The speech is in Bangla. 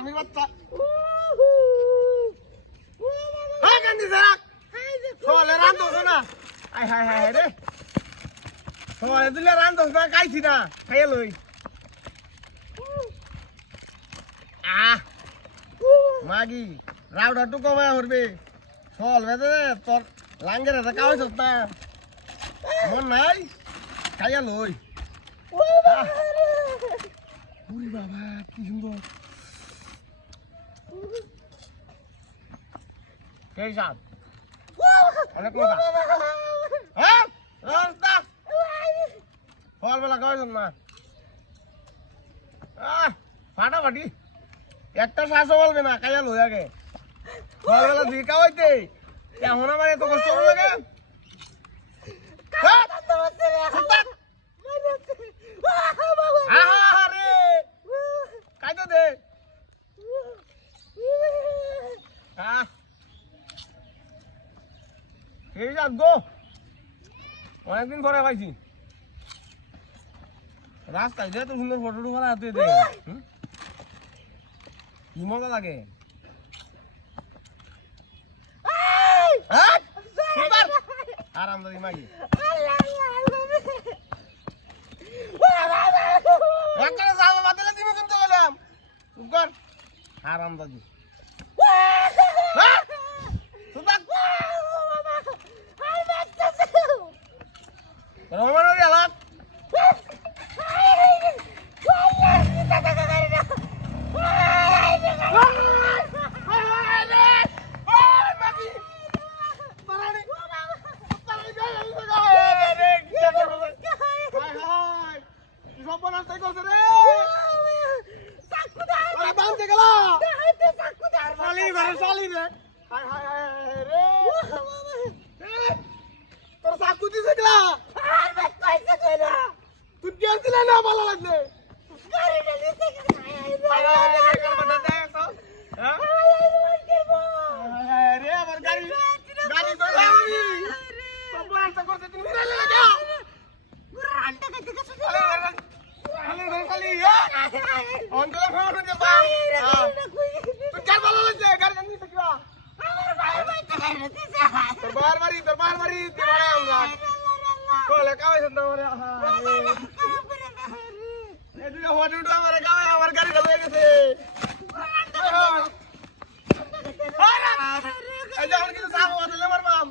হারামির বাচ্চা হ্যাঁ কান্দি যাক সকালে রান্ধছ না আই হাই হাই রে সকালে দিলে রান্ধছ না খাইছি না খাইয়া লই মাগি রাউডা টু কমায় হরবে চল বেদে তোর লাঙ্গের হাতে কাওয়াইছ না মন নাই খাইয়া লই ওরে বাবা কি সুন্দর এই সাত অনেক মজা হ্যাঁ রাস্তা ফলবেলা খাওয়াইছ না ফাটাফাটি একটা শ্বাসও বলবে না খাইয়া লই আগে ফলবেলা দিয়ে খাওয়াইতে এখন আমার এত কষ্ট করে লাগে খাইতে দে এই যাক গো অনেকদিন পরে পাইছি রাস্তায় যে তো সুন্দর ফটো টুকরা হাতে দে কি মজা লাগে আরামদারি মাগি আরামদারি রমানোর এলাক তোর চাকু দিছে গলা আর বাস পাইছে কইরা তুই কি আছিস না ভালো লাগলে গাড়িটা নিতে রে আমার গাড়ি গাড়ি তো লাউনি তোমার তো করতে তুমি রে লাগা গুরালটা কইতে গেছে আরে খালি অন্তর ফোন দে বা তুই কার ভালো লাগছে গাড়ি নিতে কিবা তোর বার মারি দিবারে আমরা কোলে কাওই সন্তা করে এই দুটো হোটেল উঠে আমার গায়ে আমার গাড়ি ঢালে গেছে এই যে আমার কিছু সাপ বদলে মারবাম